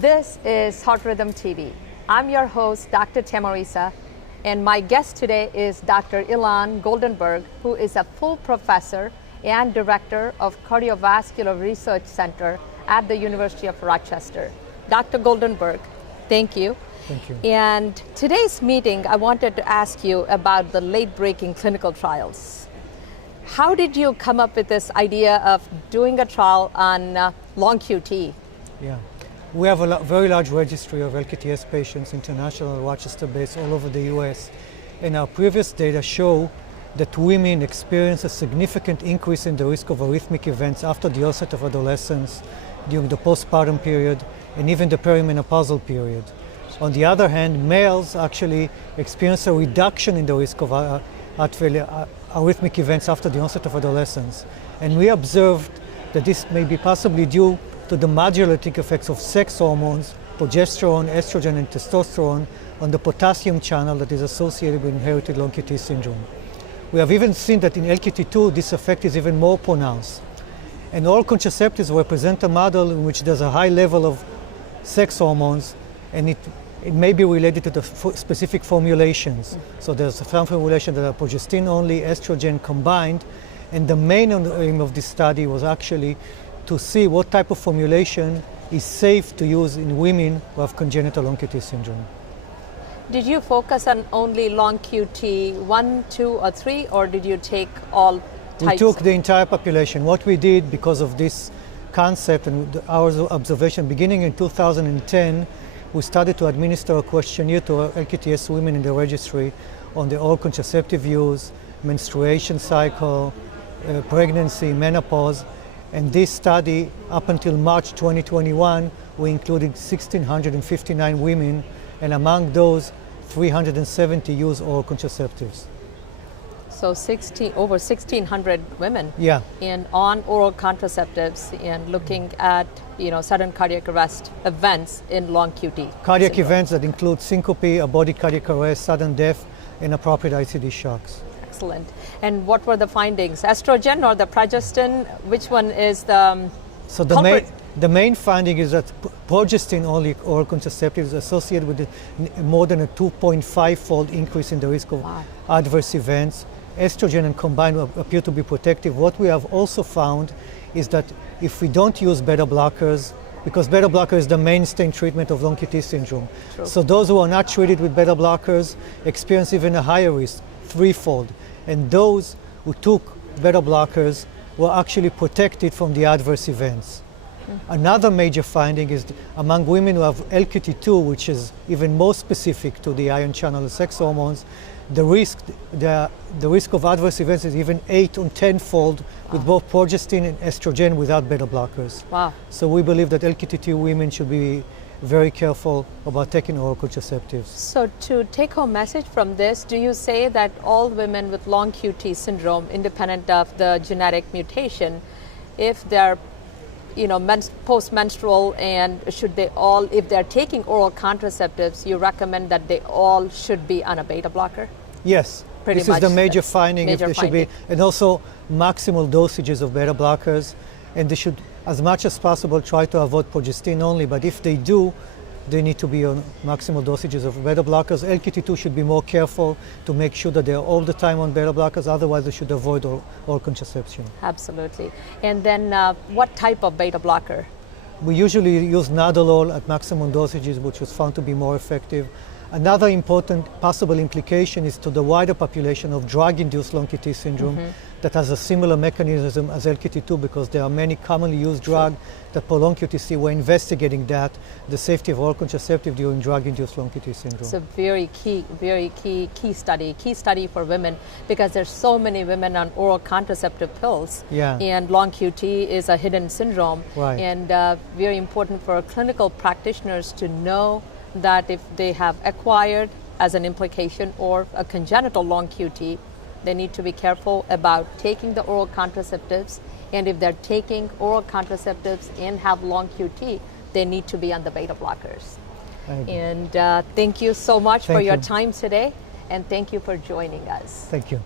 This is Heart Rhythm TV. I'm your host, Dr. Tamarisa, and my guest today is Dr. Ilan Goldenberg, who is a full professor and director of Cardiovascular Research Center at the University of Rochester. Dr. Goldenberg, thank you. Thank you. And today's meeting, I wanted to ask you about the late-breaking clinical trials. How did you come up with this idea of doing a trial on long QT? Yeah. We have a very large registry of LQTS patients, international, Rochester-based, all over the US. And our previous data show that women experience a significant increase in the risk of arrhythmic events after the onset of adolescence, during the postpartum period, and even the perimenopausal period. On the other hand, males actually experience a reduction in the risk of arrhythmic events after the onset of adolescence. And we observed that this may be possibly due to the modulating effects of sex hormones, progesterone, estrogen, and testosterone on the potassium channel that is associated with inherited long QT syndrome. We have even seen that in LQT2, this effect is even more pronounced. And oral contraceptives represent a model in which there's a high level of sex hormones, and it may be related to the specific formulations. So there's some formulations that are progestin only, estrogen combined, and the main aim of this study was actually to see what type of formulation is safe to use in women who have congenital long QT syndrome. Did you focus on only long QT 1, 2, or 3, or did you take all types? We took the entire population. What we did, because of this concept and our observation, beginning in 2010, we started to administer a questionnaire to LQTS women in the registry on the oral contraceptive use, menstruation cycle, pregnancy, menopause. And this study, up until March 2021, we included 1,659 women, and among those, 370 use oral contraceptives. So over 1,600 women, yeah, and on oral contraceptives, and looking at sudden cardiac arrest events in long QT. Cardiac syndrome. Events that include syncope, aborted cardiac arrest, sudden death, and appropriate ICD shocks. Excellent. And what were the findings? Estrogen or the progestin? Which one is the So culprit? the main finding is that progestin-only oral contraceptive is associated with more than a 2.5-fold increase in the risk of adverse events. Estrogen and combined appear to be protective. What we have also found is that if we don't use beta blockers, because beta blocker is the mainstay in treatment of long QT syndrome. True. So those who are not treated with beta blockers experience even a higher risk, threefold. And those who took beta blockers were actually protected from the adverse events. Another major finding is among women who have LQT2, which is even more specific to the ion channel sex hormones, the risk of adverse events is even 8 or 10-fold with both progestin and estrogen without beta blockers. Wow. So we believe that LQT2 women should be very careful about taking oral contraceptives. So to take home message from this, do you say that all women with long QT syndrome, independent of the genetic mutation, if they're post-menstrual, and should they all, if they're taking oral contraceptives, you recommend that they all should be on a beta blocker? Yes. Pretty this much is the major finding. Major if they should be, and also maximal dosages of beta blockers, and they should, as much as possible, try to avoid progestin only. But if they do, they need to be on maximal dosages of beta blockers. LQT2 should be more careful to make sure that they're all the time on beta blockers. Otherwise, they should avoid oral contraception. Absolutely. And then what type of beta blocker? We usually use nadolol at maximum dosages, which was found to be more effective. Another important possible implication is to the wider population of drug-induced long QT syndrome that has a similar mechanism as LQT2, because there are many commonly used drugs that prolong QTC. We're investigating that, the safety of oral contraceptive during drug-induced long QT syndrome. It's a very key study for women, because there's so many women on oral contraceptive pills. Yeah. And long QT is a hidden syndrome. Right. And very important for clinical practitioners to know that if they have acquired as an implication or a congenital long QT, they need to be careful about taking the oral contraceptives. And if they're taking oral contraceptives and have long QT, they need to be on the beta blockers. And thank you so much for your time today, and thank you for joining us. Thank you.